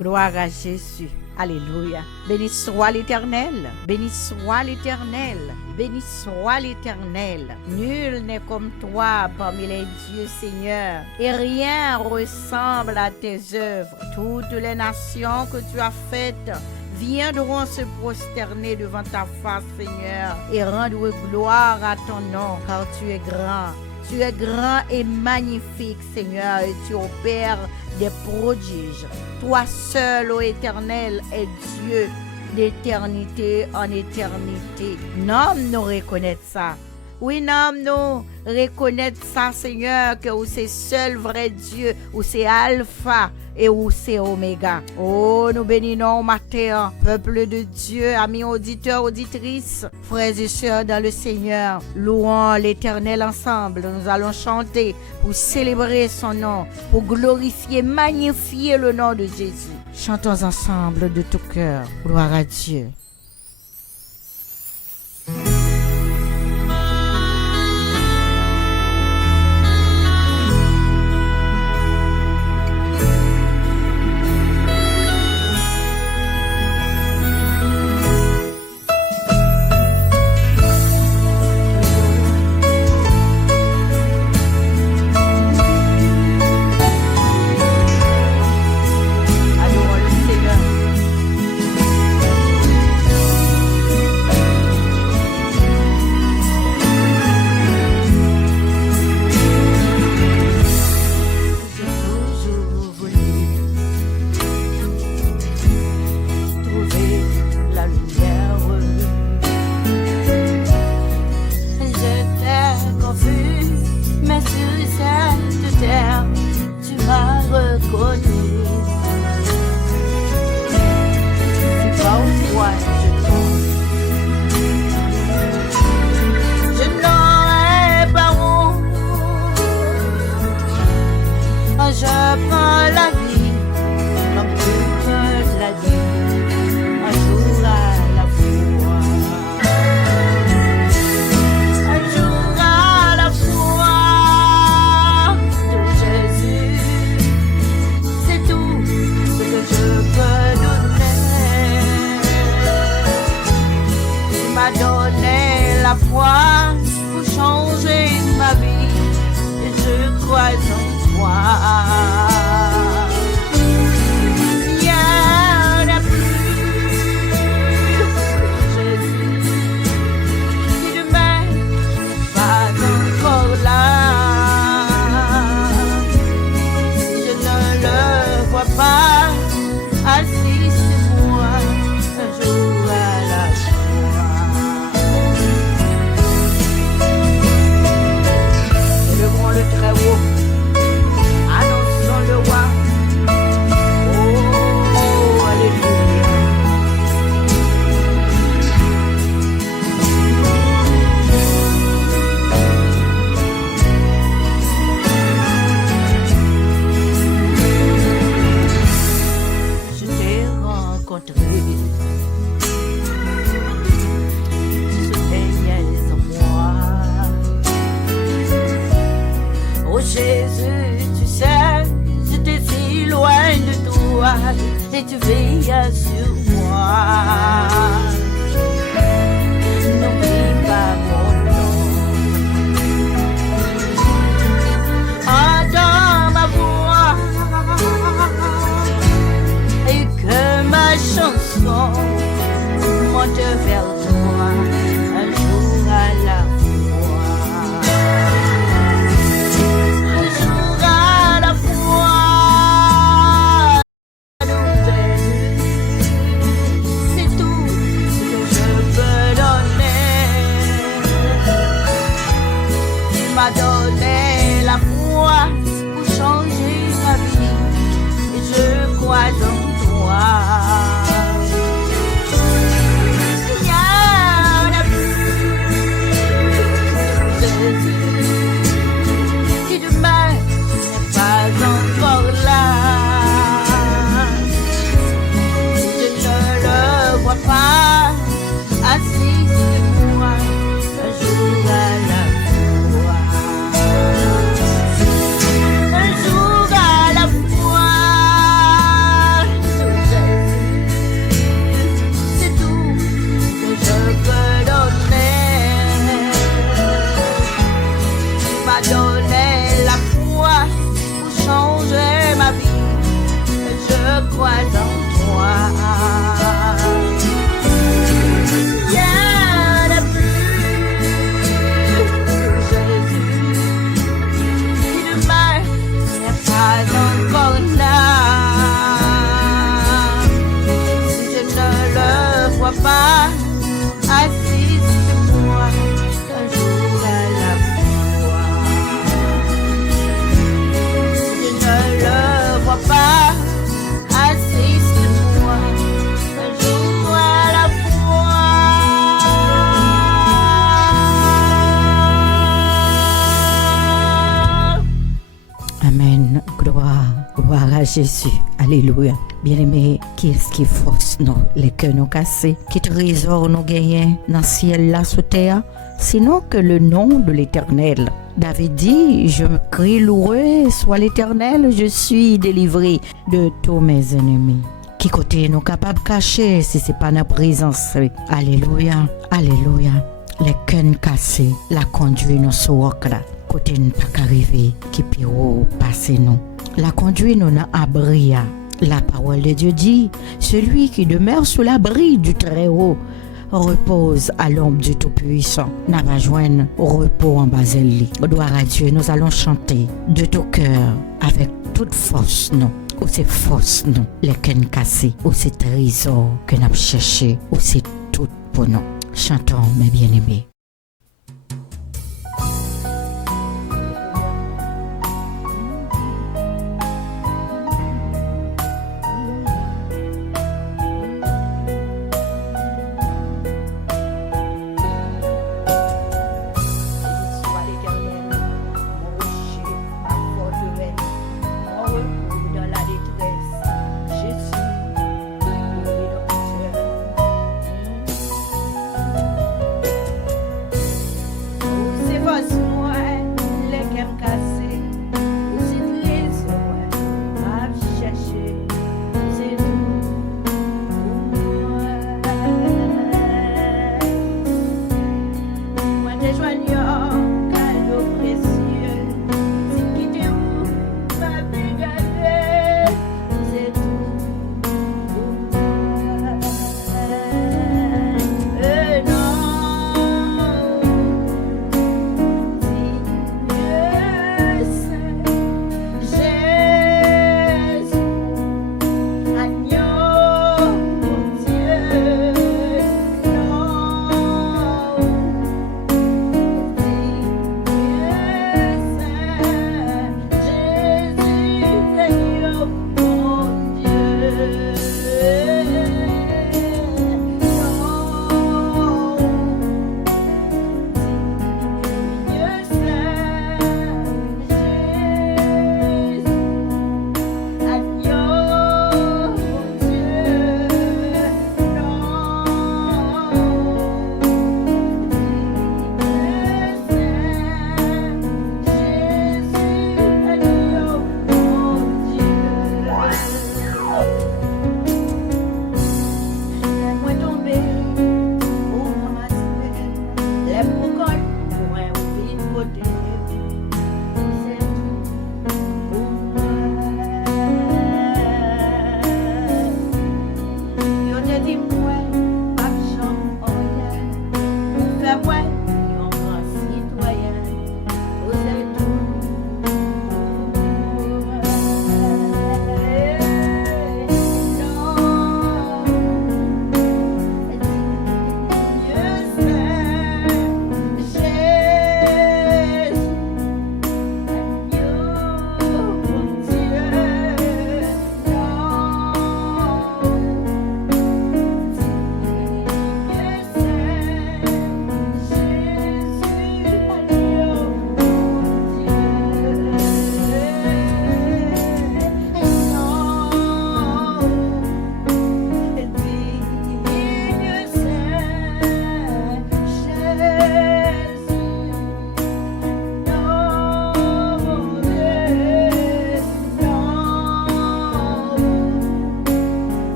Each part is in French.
Gloire à Jésus. Alléluia. Béni soit l'Éternel. Béni soit l'Éternel. Béni soit l'Éternel. Nul n'est comme toi parmi les dieux, Seigneur. Et rien ressemble à tes œuvres. Toutes les nations que tu as faites viendront se prosterner devant ta face, Seigneur, et rendre gloire à ton nom, car tu es grand. Tu es grand et magnifique, Seigneur, et tu opères des prodiges. Toi seul, ô Éternel, es Dieu d'éternité en éternité. Nomme-nous reconnaître ça. Oui, nomme-nous reconnaître ça, Seigneur, que où c'est seul vrai Dieu, où c'est Alpha et où c'est Oméga. Oh, nous bénissons matin, peuple de Dieu, amis auditeurs, auditrices, frères et sœurs dans le Seigneur. Louons l'Éternel ensemble. Nous allons chanter pour célébrer son nom, pour glorifier, magnifier le nom de Jésus. Chantons ensemble de tout cœur. Gloire à Dieu. Et tu veilles sur moi. N'oublie pas mon nom. Entends ma voix et que ma chanson monte vers toi un jour à la fois. Un jour à la fois. Donner la foi pour changer ma vie et je crois en toi. Il y en a Jésus. Alléluia. Bien-aimé, qui est-ce qui force nous, les cœurs nous cassés, qui trésor nous gagnent dans le ciel là sous terre, sinon que le nom de l'Éternel. David dit, je me crie loué soit l'Éternel, je suis délivré de tous mes ennemis. Qui côté nous capable de cacher si c'est pas notre présence. Alléluia, alléluia. Les cœurs cassés, la conduit nous sur là. Côté nous pas arriver, qui piro passer nous. La conduit nous dans abri. La parole de Dieu dit, celui qui demeure sous l'abri du Très-Haut repose à l'ombre du Tout-Puissant. N'a pas joindre au repos en bas d'elle. Gloire à Dieu, nous allons chanter de tout cœur, avec toute force, non. Ou c'est force, non. Les cannes cassées, ou c'est trésor que nous avons cherché, ou c'est tout pour nous. Chantons, mes bien-aimés.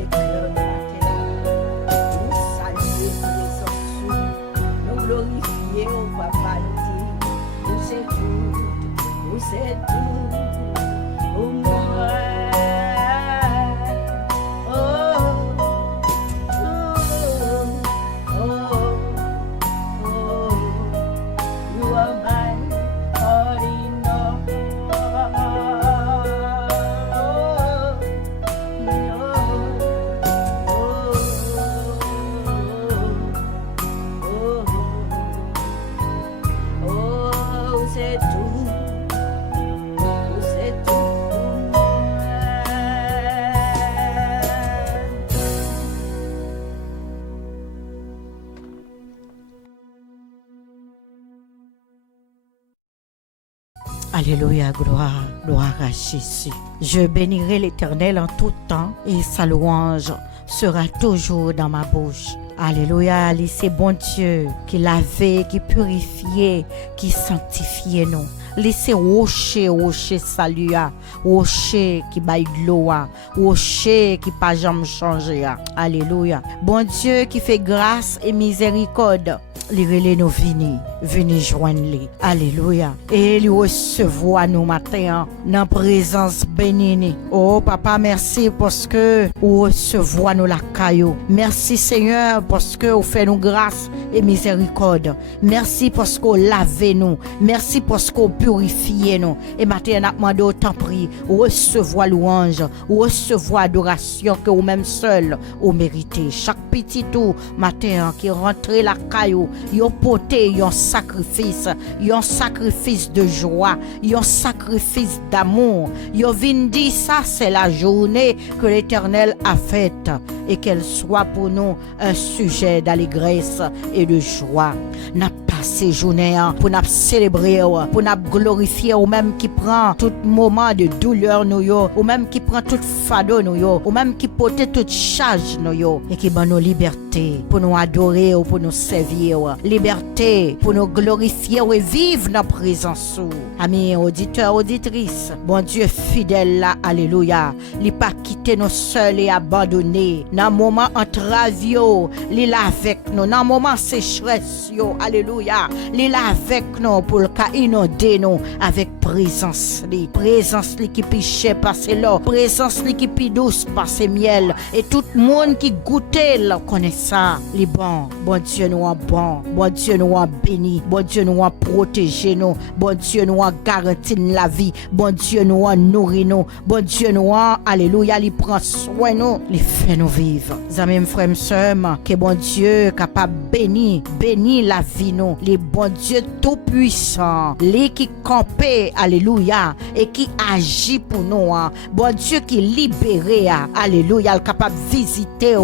lever cœur de matin. Nous saluer présence, nous glorifier au papa, nous dire, nous c'est tout, nous c'est tout, pour moi. Alléluia, gloire à Jésus. Je bénirai l'Éternel en tout temps et sa louange sera toujours dans ma bouche. Alléluia, c'est bon Dieu qui lavait, qui purifiait, qui sanctifiait nous. Laissez rocher salua, rocher qui baille de l'eau, rocher qui pas jamais changer. Alléluia. Bon Dieu qui fait grâce et miséricorde. Les relais nous venez joindre les. Alléluia. Et lui recevoir nous matin dans présence bénie. Oh papa, merci parce que vous recevoir nous la caillou. Merci Seigneur parce que vous fait nous grâce et miséricorde. Merci parce que vous lavez nous. Merci parce que vous purifiez nous. Et matin, nous demandons autant prier, recevoir louange, recevoir adoration que vous-même seul vous méritez. Chaque petit tout matin qui rentre la caillou, yon poté, yon sacrifice de joie, yon sacrifice d'amour. Yon vin dit ça, c'est la journée que l'Éternel a faite et qu'elle soit pour nous un sujet d'allégresse et de joie. N'a passé journée pour nous célébrer, pour nous glorifier, ou même qui prend tout moment de douleur nous yo, ou même qui prend tout fardeau nous yo, ou même qui porte toute charge nous yo, et qui ban nos libertés pour nous adorer ou pour nous servir. Liberté pour nous glorifier et vivre dans la présence. Amis auditeurs, auditrices, bon Dieu fidèle là, alléluia. Il pas quitté nous seuls et abandonnés. Dans moment entravio, il est avec nous. Dans moment sécheresse, alléluia. Il est avec nous pour le cas inonder nous avec présence. Présence qui piche passer l'eau, présence qui pi douce passer miel. Et tout le monde qui goûtait connaît ça. Les bon Dieu nous en bon. Bon Dieu nous a béni, bon Dieu nous a protégé nous, bon Dieu nous a garanti la vie, bon Dieu nous a nourri nous, bon Dieu nous a, alléluia, il prend soin nous, il fait nous vivre. Amis frères et sœurs, que bon Dieu capable bénir la vie nous, les bon Dieu tout puissant, les qui campait, alléluia, et qui agit pour nous, bon Dieu qui libéré, alléluia, capable visiter,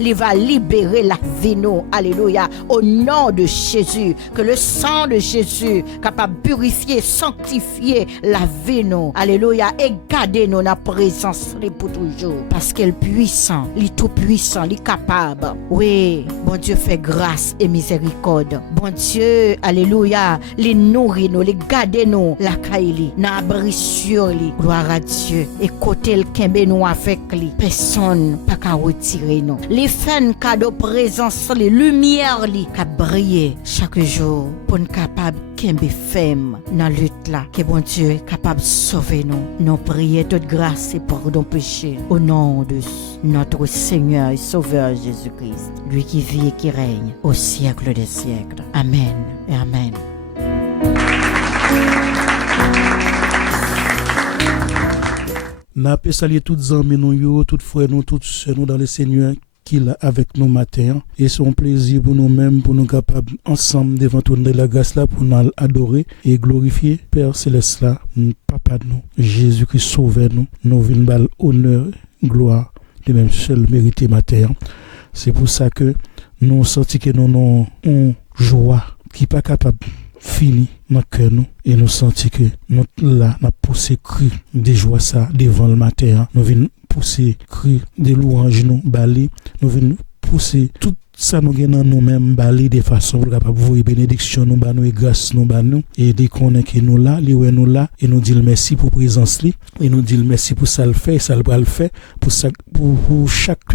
il va libérer la vie nous, alléluia, au nom de Jésus, que le sang de Jésus capable de purifier, sanctifier la vie nous, alléluia, et garder nous dans la présence pour toujours, parce qu'il est puissant, il est tout puissant, il est capable. Oui, bon Dieu fait grâce et miséricorde. Bon Dieu, alléluia, il nourrit nous, il garde nous, la caille, n'abri sur lui. Gloire à Dieu. Et côté le kembe nous avec lui, personne pas qu'à retirer nous. Les fans cadeau présence, les lumières li qu'a briller chaque jour pour nous capable kembe ferme dans lutte là, que bon Dieu est capable de sauver nous. Nous prions toute grâce et pardon péché au nom de notre Seigneur et Sauveur Jésus-Christ, lui qui vit et qui règne au siècle des siècles. Amen et amen. N'a pas salué toutes amis nous, toutes frères nous, toutes sœurs nous dans le Seigneur qu'il a avec nous matin. Et c'est un plaisir pour nous-mêmes, pour nous capables ensemble devant tourner de la grâce là, pour nous adorer et glorifier Père Céleste là, Papa nous, Jésus-Christ sauve nous, nous venons honneur, gloire, de même seul mérité matin. C'est pour ça que nous sentons que nous avons une joie qui n'est pas capable fini dans cœur nous et nous sentons que nous là n'a poussé cri de joie ça devant le matin. Nous venons pousser cri de louange nous balé, nous venons pousser toute ça nous gagne nous-mêmes bali de façon pour capable voir bénédiction nous ba nous et grâce nous ba nous et dès qu'on est que nous là, li ouais nous là et nous dire merci pour présence li et nous dire merci pour ça le fait, ça le le fait pour ça pour chaque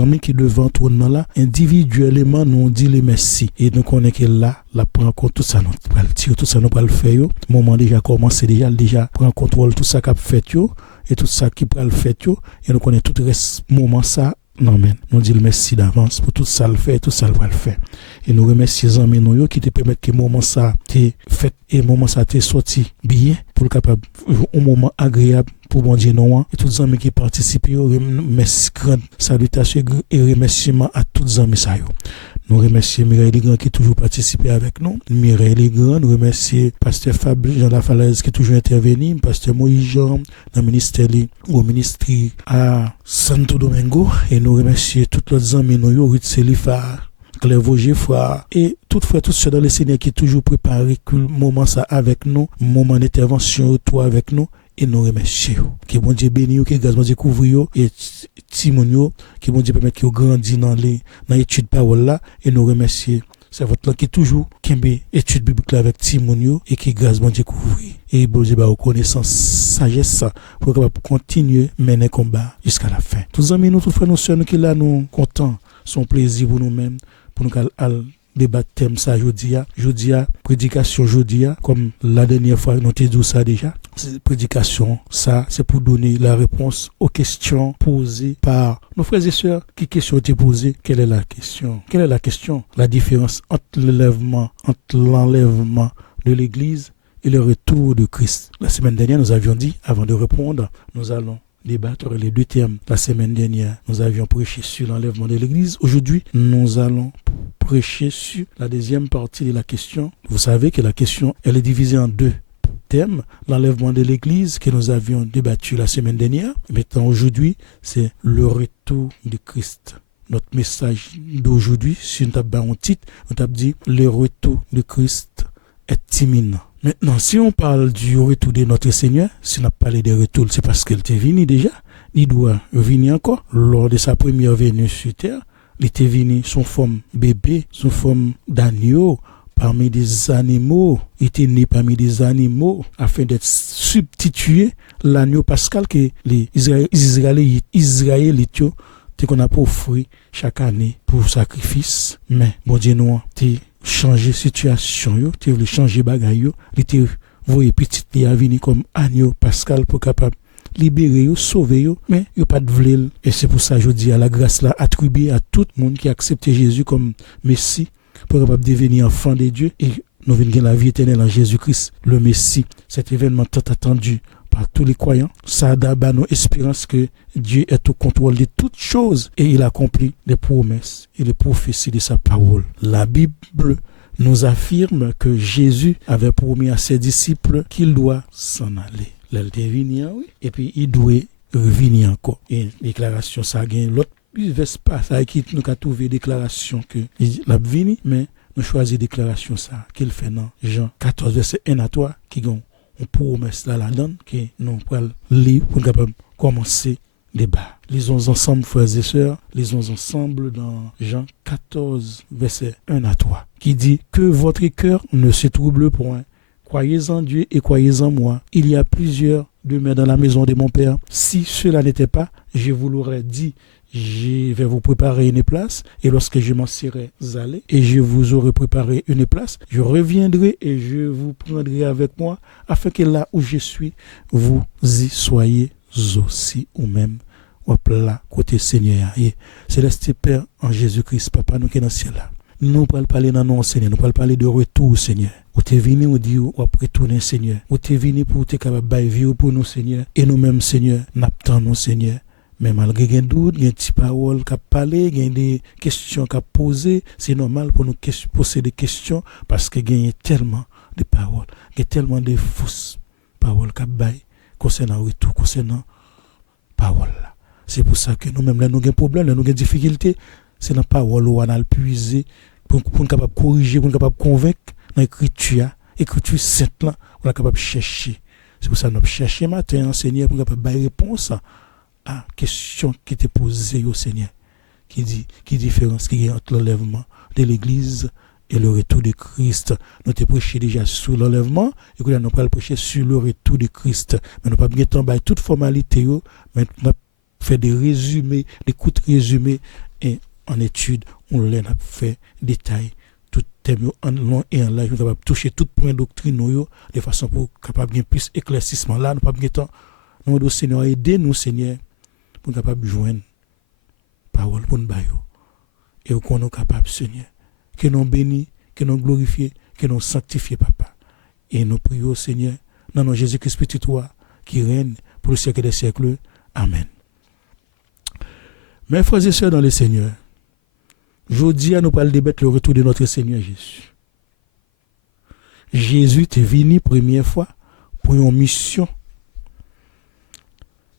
ami qui devant trône là individuellement nous dit les merci et nous connaît que là la prend compte tout ça nous pral tirer tout ça nous pral faire yo moment déjà commencé déjà prend contrôle tout ça qu'a fait yo et tout ça qui pral fait yo et nous connaît tout reste moment ça non men nous dit merci d'avance pour tout ça le fait tout ça le va le faire et nous remercions les amis nous qui te permettent que moment ça t'est fait et moment ça t'est sorti bien pour capable un moment agréable pour bon Dieu non et tous les amis qui participent merci grande salutation et remerciement à tous les amis ça yo. Nous remercions Mireille Legrand qui toujours participé avec nous. Mireille Legrand, nous remercions Pasteur Fab Jean Lafalaise qui toujours intervenu, Pasteur Moïse Jean, dans le ministère au ministère à Santo Domingo. Et nous remercions tous les amis, nous, Ruth Selifa, Claire Vaugier-Frère, et toutefois, tous ceux dans le Seigneur qui toujours préparé que le moment ça avec nous, moment d'intervention, toi avec nous. Et nous remercions. Que bon Dieu bénisse, que grâce bon Dieu couvre et Timonio, que bon Dieu permette qu'il grandisse dans l'étude parole là. Et nous remercions. C'est votre là qui est toujours qui étude biblique là avec Timonio et que grâce bon Dieu couvre. Et bon Dieu va reconnaissance, sagesse pour continuer mener combat jusqu'à la fin. Tous amis nous, tous frères, nous sœurs, nous qui là nous contents, son plaisir pour nous-mêmes, pour nous débat thème ça jodia prédication jodia comme la dernière fois nous t'ai dit ça déjà prédication ça c'est pour donner la réponse aux questions posées par nos frères et sœurs qui question étaient posées quelle est la question la différence entre l'enlèvement de l'église et le retour de Christ. La semaine dernière nous avions dit avant de répondre nous allons débattre les deux termes. La semaine dernière, nous avions prêché sur l'enlèvement de l'Église. Aujourd'hui, nous allons prêcher sur la deuxième partie de la question. Vous savez que la question, elle est divisée en deux thèmes. L'enlèvement de l'Église que nous avions débattu la semaine dernière. Maintenant, aujourd'hui, c'est le retour de Christ. Notre message d'aujourd'hui, si nous avons un titre, nous avons dit « Le retour de Christ est imminent ». Maintenant, si on parle du retour de notre Seigneur, si on a parlé de retour, c'est parce qu'il était venu déjà. Il doit venir encore. Lors de sa première venue sur terre, il était venu sous forme bébé, sous forme d'agneau, parmi des animaux. Il était né parmi des animaux afin d'être substitué l'agneau pascal que les Israélites qu'on a pas offert chaque année pour sacrifice. Mais bon Dieu nous changer situation yo, tu veux changer bagay yo, li te voye petit li a vini comme agneau pascal pour capable libérer yo, sauver yo, mais yo pas de vle. Et c'est pour ça je dis à la grâce là attribuée à tout le monde qui a accepté Jésus comme Messie pour capable devenir enfant de Dieu et nous venons gagner la vie éternelle en Jésus-Christ, le Messie. Cet événement tant attendu par tous les croyants, ça a d'abord nos espérances que Dieu est au contrôle de toutes choses et il accomplit les promesses et les prophéties de sa parole. La Bible nous affirme que Jésus avait promis à ses disciples qu'il doit s'en aller. Il est venu, oui, et puis il doit revenir encore. Et déclaration, ça a gagné l'autre pas ça qui nous a trouvé déclaration que il a venu, mais nous choisissons déclaration ça qu'il fait dans Jean 14 verset 1 à 3 qui ont une promesse là la donne que nous pourrons lire pour capable commencer le débat. Lisons ensemble frères et sœurs, lisons ensemble dans Jean 14 verset 1 à 3 qui dit que votre cœur ne se trouble point. Croyez en Dieu et croyez en moi. Il y a plusieurs demeures dans la maison de mon Père. Si cela n'était pas, je vous l'aurais dit. Je vais vous préparer une place et lorsque je m'en serai allé et je vous aurai préparé une place, je reviendrai et je vous prendrai avec moi afin que là où je suis, vous y soyez aussi ou même hop là côté Seigneur. Et Céleste Père en Jésus-Christ, Papa, nous qui dans le ciel là. Nous parlons parler dans nos Seigneur, nous parlons parler de retour Seigneur. Ou t'es venu ou dit ou retourner Seigneur. Ou t'es venu pour te capable bailler vie pour nous Seigneur et nous-mêmes Seigneur, n'attendons Seigneur. Mais malgré des doutes, des petites paroles qu'a parlé, des questions qu'a posées, c'est normal pour nous poser des questions parce que il y a tellement de paroles, il y a tellement de fausses paroles qu'a baillé concernant retour, concernant parole. C'est pour ça que nous-mêmes là nous avons des problèmes, nous avons des difficultés, c'est dans la parole où on a le puiser pour nous capable corriger, pour nous capable convaincre dans l'écriture sainte là, on est capable chercher. C'est pour ça que nous cherchons matin Seigneur pour capable bailler réponse à question qui était posée au Seigneur. qui différence qui est entre l'enlèvement de l'Église et le retour de Christ. Nous avons prêché déjà sur l'enlèvement, et nous allons prêcher sur le retour de Christ. Mais nous n'avons pas bien toute formalité, mais nous avons fait des résumés, des courts résumés, et en étude, on a fait détail, tout thème en long et en large, nous avons touché tout point doctrine, de façon pour capable de plus éclaircissement là, nous n'avons pas temps. Nous devons Seigneur aider nous, Seigneur, pour capable de joindre parole pour nous bailler. Et qu'on est capable, Seigneur, que nous bénis, que nous glorifions, que nous sanctifions, Papa. Et nous prions, Seigneur, dans notre Jésus-Christ petit toi, qui règne pour le siècle des siècles. Amen. Mes frères et sœurs dans le Seigneur, aujourd'hui, nous parlons débattre le retour de notre Seigneur Jésus. Jésus est venu première fois pour une mission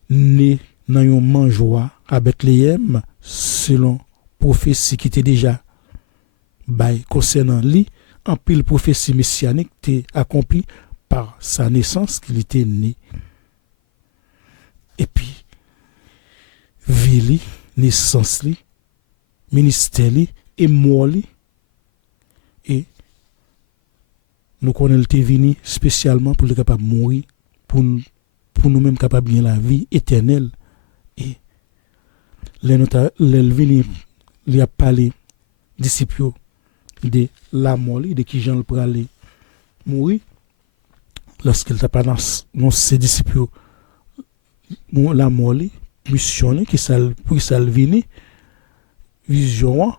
né dans un mangeoire à Bethléem selon prophétie qui était déjà concernant lui, en pile prophétie messianique était accomplie par sa naissance qu'il était né. Et puis vie, naissance, ministère et mort. Et nous connaissons qu'il est venu spécialement pour être capable de mourir, pour nous-mêmes capables de gagner la vie éternelle. Et il a parlé disciples de la mort, de qui Jean pour aller mourir. Lorsqu'il t'a pas dans ses disciples, la mort, mission, qui s'est venu, vision,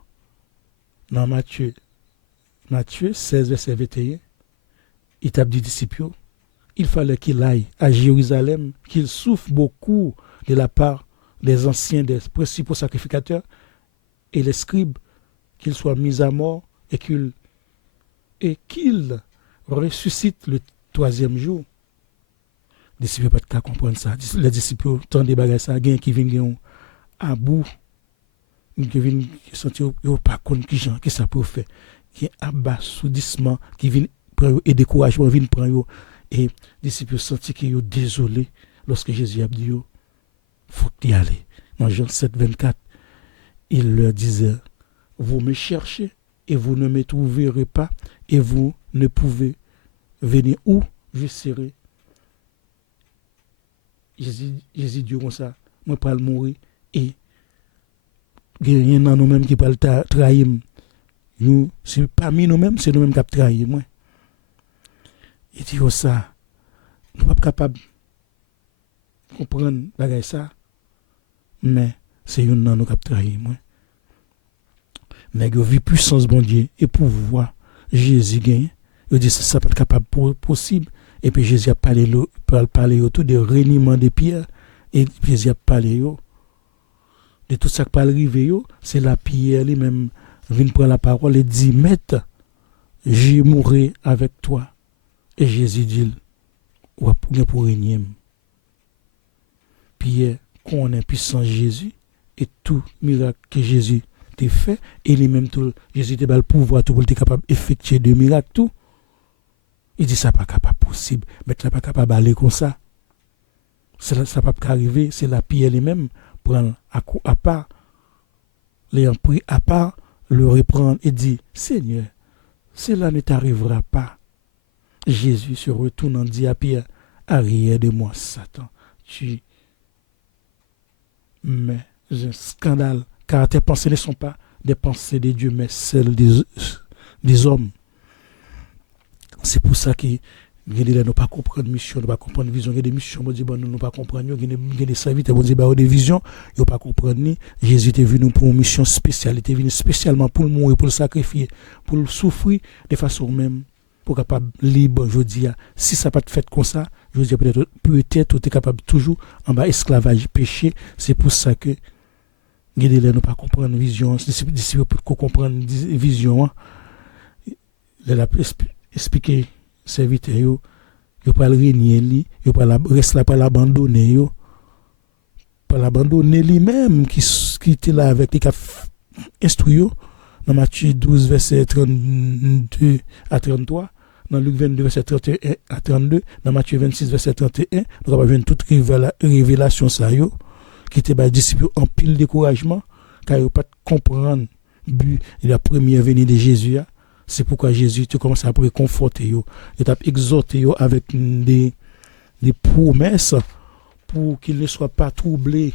dans Matthieu 16, verset 21, il t'a dit disciples, il fallait qu'il aille à Jérusalem, qu'il souffre beaucoup de la part des anciens, des principaux sacrificateurs et les scribes, qu'il soit mis à mort et qu'il ressuscite le 3e jour. Les disciples ne peuvent pas comprendre ça. Les disciples, tant de bagages, ça, qui viennent à bout, qui viennent sentir pas compte qui ça peut faire, qui est abasourdissement, qui viennent prendre et découragement, viennent prendre. Et les disciples sentent qu'ils sont désolés lorsque Jésus a dit il faut y aller. Dans Jean 7, 24, il leur disait vous me cherchez et vous ne me trouverez pas, et vous ne pouvez venir où je serai. Jésus dit comme ça, moi pas le mourir et il y a rien dans nous-mêmes qui peut le trahir. Nous, c'est parmi nous-mêmes, c'est nous-mêmes qui avons trahi moi. Il dit comme ça, nous ne sommes pas capables de comprendre ça, mais c'est une dans nous qui avons trahi moi. Mais il vu puissance bon Dieu et pouvoir Jésus gagne. Il dit ça peut être capable possible. Et puis Jésus a parlé autour de reniement des pierres. Et puis Jésus a parlé de tout ça qui peut arriver. C'est la pierre lui-même vient prendre la parole et dit maître, je mourrai avec toi. Et Jésus dit ou pour régner. Pierre connaît puissance Jésus et tout miracle que Jésus t'a fait et lui-même tout Jésus t'a le pouvoir tout pour être capable d'effectuer des miracles tout. Il dit ça pas capable possible, mais ça pas capable d'aller comme ça. Ça pas arriver, c'est la pierre elle-même prendre à part les pris à part le reprendre et dit Seigneur, cela ne t'arrivera pas. Jésus se retourne et dit à Pierre, arrière de moi Satan, tu mais un scandale car tes pensées ne sont pas des pensées de Dieu mais celles des hommes. C'est pour ça que nous ne pas comprendre mission, nous pas comprendre vision, il y a des missions, nous ne pas comprendre, il y a des serviteurs, nous pas des visions, nous pas comprendre ni Jésus est venu pour une mission spéciale, il est venu spécialement pour le mourir, pour le sacrifier, pour le souffrir de façon même pour capable libre, je dis si ça pas fait comme ça, je dis peut-être tu es capable toujours en bas esclavage péché, c'est pour ça que nous pas comprendre vision, disciples pour comprendre vision, il a expliquer serviteur yo pas le renier li yo pas la reste là pas l'abandonner yo pas l'abandonner lui-même qui était là avec les qui instruit dans Matthieu 12 verset 32 à 33, dans Luc 22 verset 31 à 32, dans Matthieu 26 verset 31, nous avons vu toute révélation ça yo qui était ba disciples en pile découragement car yo pas comprendre but de la première venue de Jésus. C'est pourquoi Jésus tu commence à réconforter yo, il t'a exhorté yo avec des promesses pour qu'il ne soit pas troublé.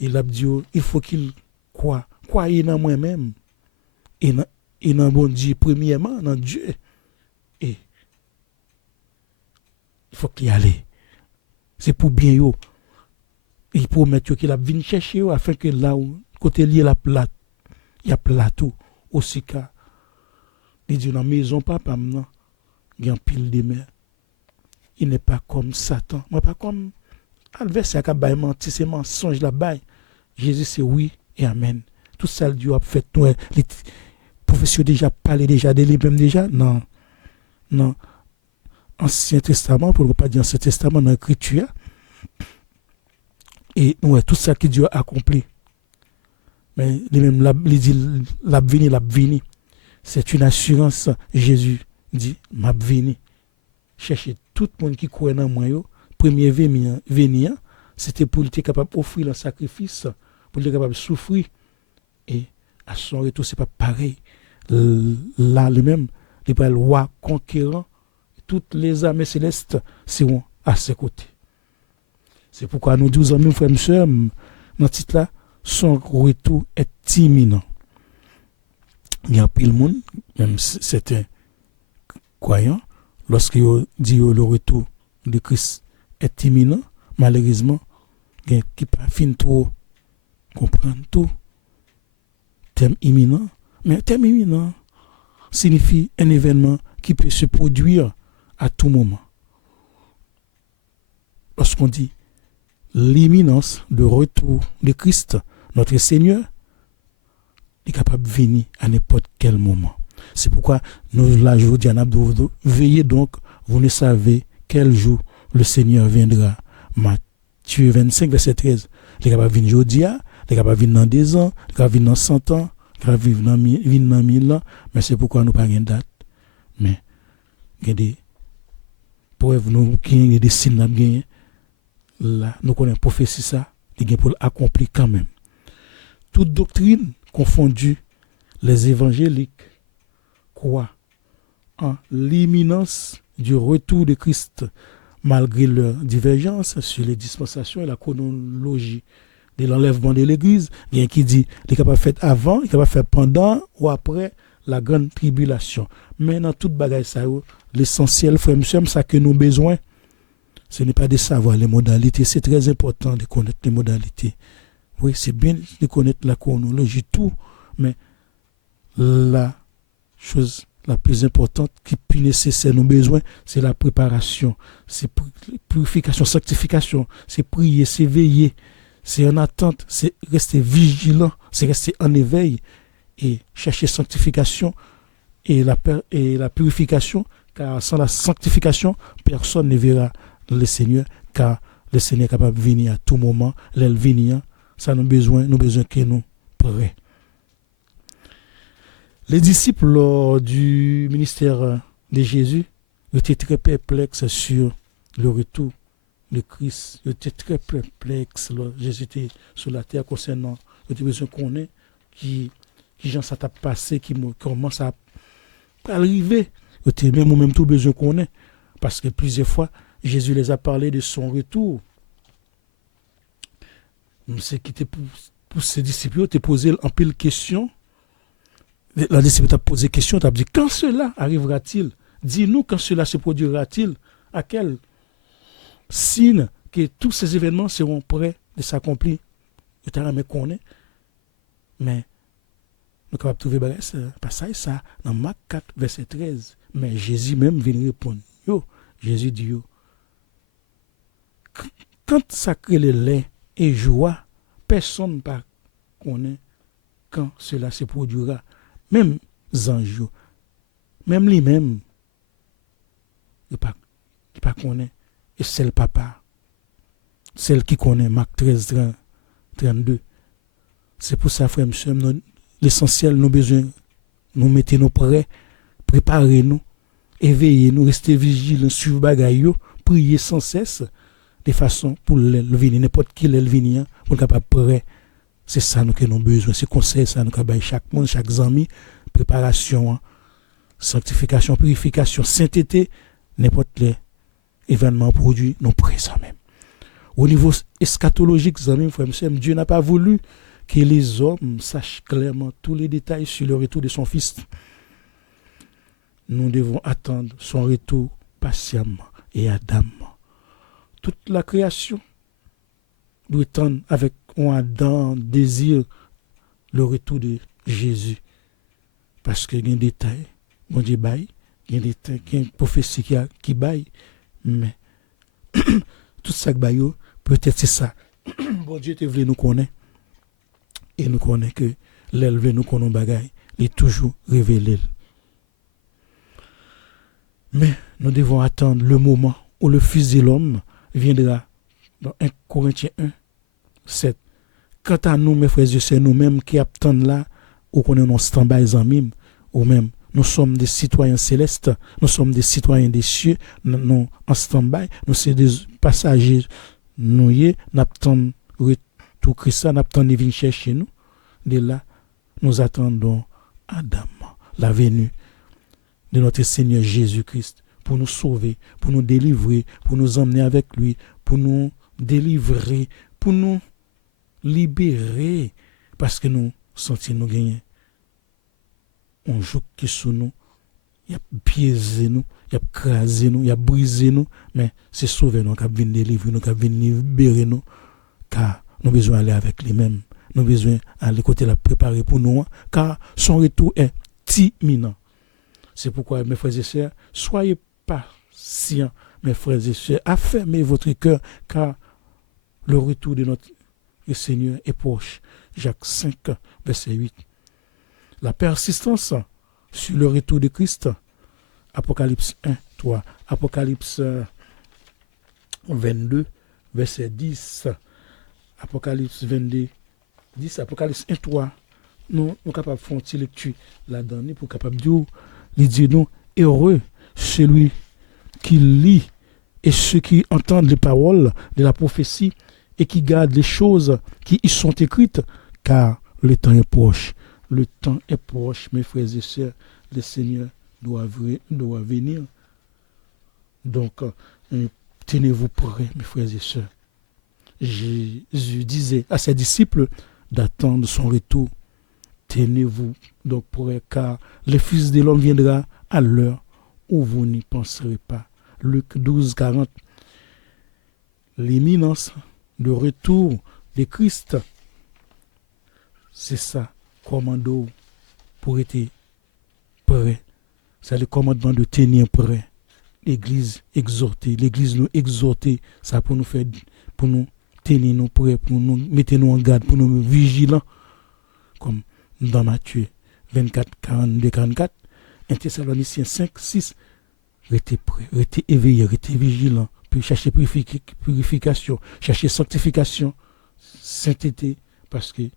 Il a dit il faut qu'il croie dans moi-même et dans bon Dieu premièrement dans Dieu, et il faut qu'il y aille. C'est pour bien yo. Il promet qu'il a venir chercher yo afin que là où côté lié la plate, il y a plateau aussi car il dit dans maison papa maintenant il y a un pile de mer. Il n'est pas comme Satan, moi pas comme adversaire qui a menti, c'est mensonge là bas. Jésus c'est oui et amen. Tout ça Dieu a fait nous les professeurs déjà parlé déjà de lui-même déjà non Ancien Testament, pour ne pas dire Ancien Testament, dans l'Écriture. Et ouais, tout ça que Dieu a accompli. Mais lui-même, il dit, l'abvini. C'est une assurance. Jésus dit, m'abvini. Cherchez tout le monde qui croit dans moi. Premier venir, c'était pour être capable d'offrir le sacrifice, pour être capable de souffrir. Et à son retour, ce n'est pas pareil. Là, lui-même, il n'est pas le roi conquérant. Toutes les armées célestes seront à ses côtés. C'est pourquoi nous disons, mes frères et sœurs, dans ce titre-là, son retour est imminent. Il y a pile monde, même certains croyants, lorsqu'ils disent le retour de Christ est imminent, malheureusement, il y a qui pas fin trop comprendre tout. Terme imminent, mais terme imminent signifie un événement qui peut se produire à tout moment. Lorsqu'on dit l'imminence de retour de Christ, notre Seigneur, est capable de venir à n'importe quel moment. C'est pourquoi nous, la jour d'Yanab, veillez donc, vous ne savez quel jour le Seigneur viendra. Matthieu 25, verset 13. Il est capable de venir aujourd'hui, il est capable de venir dans 2 ans, il est capable de venir dans 100 ans, il est capable de venir dans 1000 ans, mais c'est pourquoi nous n'avons pas de date. Mais il y a des preuves, il y a des signes, là, nous connaissons prophétie ça, il y a pour l'accomplir quand même. Toute doctrine confondue, les évangéliques croient en l'imminence du retour de Christ, malgré leur divergence sur les dispensations et la chronologie de l'enlèvement de l'Église. Il y a qui dit qu'il est capable de faire avant, il est capable de faire pendant ou après la grande tribulation. Mais dans toute bagaille ça, l'essentiel, frère, monsieur, ça que nous avons besoin, ce n'est pas de savoir les modalités. C'est très important de connaître les modalités. Oui, c'est bien de connaître la chronologie, tout, mais la chose la plus importante qui est plus nécessaire, nos besoins, c'est la préparation, c'est purification, sanctification, c'est prier, c'est veiller, c'est en attente, c'est rester vigilant, c'est rester en éveil et chercher sanctification et la purification, car sans la sanctification, personne ne verra le Seigneur, car le Seigneur est capable de venir à tout moment, l'aile venir, ça nous besoin que nous prêts. Les disciples lors du ministère de Jésus étaient très perplexes sur le retour de Christ. Ils étaient très perplexes lorsque Jésus était sur la terre concernant. Ils étaient besoin qu'on ait qui gens ça t'a passé, qui commence à arriver. Ils étaient même tout besoin qu'on ait. Parce que plusieurs fois, Jésus les a parlé de son retour. C'est qui était pour ses disciples, ils t'ont posé un pile de questions. La disciple t'a posé question, t'a dit quand cela arrivera-t-il? Dis-nous quand cela se produira-t-il? À quel signe que tous ces événements seront prêts de s'accomplir? Je t'ai jamais connu. Mais nous sommes capables de trouver passage ça dans Marc 4, verset 13. Mais Jésus même vient répondre. Jésus dit quand ça crée le lait et joie, personne ne connaît quand cela se produira. Même Zange, même lui-même, il ne connaît. Et c'est le papa, celle qui connaît, Marc 13, 32. C'est pour ça, frère, monsieur, l'essentiel, nous besoin, nous mettons nos prêts, préparez-nous, éveillez-nous, restez vigilants, suivez bagaille, priez sans cesse, de façon pour le venir, n'importe qui le venir, pour être capable prêt C'est ça nous que nous avons besoin. C'est conseil ça nous avons chaque monde, chaque ami, préparation, sanctification, purification, sainteté, n'importe quel événement produit, nous présents même. Au niveau eschatologique, amis, frères et sœurs, Dieu n'a pas voulu que les hommes sachent clairement tous les détails sur le retour de son Fils. Nous devons attendre son retour patiemment et ardemment. Toute la création doit attendre avec un ardent désir le retour de Jésus. Parce qu'il y a des détails, bon Dieu baille, il y a des détails, il y a une prophétie qui baille, mais tout ça qui baille, peut-être c'est ça. Bon Dieu te voulait nous connaître. Et nous connaissons que l'élevé nous connaît bagaille, il est toujours révélé. Mais nous devons attendre le moment où le Fils de l'homme viendra dans 1 Corinthiens 1, 7. Quant à nous, mes frères et sœurs, nous-mêmes qui attendons là, ou qu'on est en stand-by en mime, ou même nous sommes des citoyens célestes, nous sommes des citoyens des cieux, nous en stand-by, nous sommes des passagers, nous attendons tout Christ, nous attendons de venir chercher nous. De là, nous attendons Adam, la venue de notre Seigneur Jésus-Christ pour nous sauver, pour nous délivrer, pour nous emmener avec lui, pour nous délivrer, pour nous libérer, parce que nous sentons nous gagner. On joue qui sous nous, il a piégé nous, il a crasé nous, il a brisé nous, mais c'est sauver nous, qui a venir délivrer nous, qui a venir libérer nous, car nous avons besoin d'aller avec lui-même. Nous avons besoin d'aller côté la préparer pour nous, car son retour est imminent. C'est pourquoi, mes frères et sœurs, soyez patients, mes frères et sœurs, affermez votre cœur, car le retour de notre Seigneur est proche. Jacques 5, verset 8. La persistance sur le retour de Christ, Apocalypse 1, 3, Apocalypse 22, verset 10, Apocalypse 22, 10, Apocalypse 1, 3, nous sommes capables de faire une lecture là-dedans, pour capable de dire nous, heureux celui qui lit et ceux qui entendent les paroles de la prophétie et qui gardent les choses qui y sont écrites, car le temps est proche. Le temps est proche, mes frères et sœurs, le Seigneur doit venir. Donc, tenez-vous prêts, mes frères et sœurs. Jésus disait à ses disciples d'attendre son retour. Tenez-vous donc prêts, car le Fils de l'homme viendra à l'heure où vous n'y penserez pas. Luc 12, 40. L'imminence de retour de Christ, c'est ça, commando pour être prêt. C'est le commandement de tenir prêt. L'Église exhortée, l'Église nous exhorter, ça pour nous faire, pour nous tenir nous prêts, pour nous mettre nous en garde, pour nous vigilants, comme dans Matthieu 24, 42, 44, 1 Thessaloniciens 5, 6, restez prêts, restez éveillés, restez vigilants, puis chercher purification, chercher sanctification, sainteté, parce que nous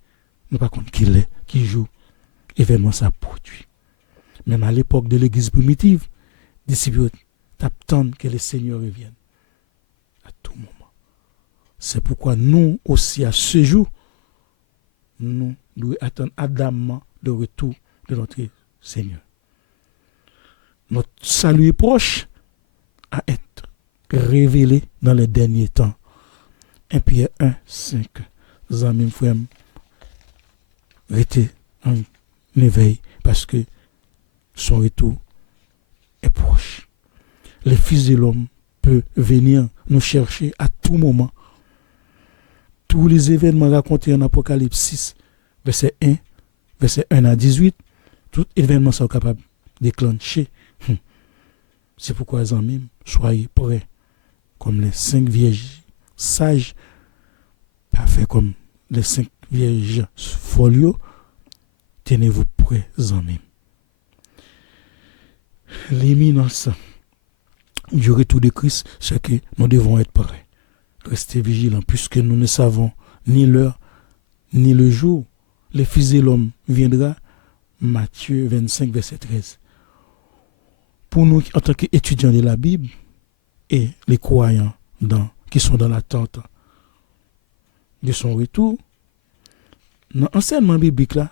ne savons pas qui est, qui joue, événement ça produit. Même à l'époque de l'Église primitive, les disciples attendent que le Seigneur revienne à tout moment. C'est pourquoi nous aussi, à ce jour, nous devons attendre ardemment le retour de notre Seigneur. Notre salut est proche à être révélé dans les derniers temps. 1 Pierre 1, 5. Amis, frères, restez en éveil parce que son retour est proche. Le Fils de l'homme peut venir nous chercher à tout moment. Tous les événements racontés en Apocalypse 6, verset 1 à 18, tout événement sont capables de déclencher. C'est pourquoi, les amis, soyez prêts, comme les 5 vierges sages, pas fait comme les 5 vierges folios, tenez-vous prêts, les amis. L'imminence du retour de Christ, c'est que nous devons être prêts. Restez vigilants, puisque nous ne savons ni l'heure, ni le jour. Le Fils de l'homme viendra, Matthieu 25, verset 13. Pour nous, en tant qu'étudiants de la Bible, et les croyants qui sont dans l'attente de son retour, Dans l'enseignement biblique là,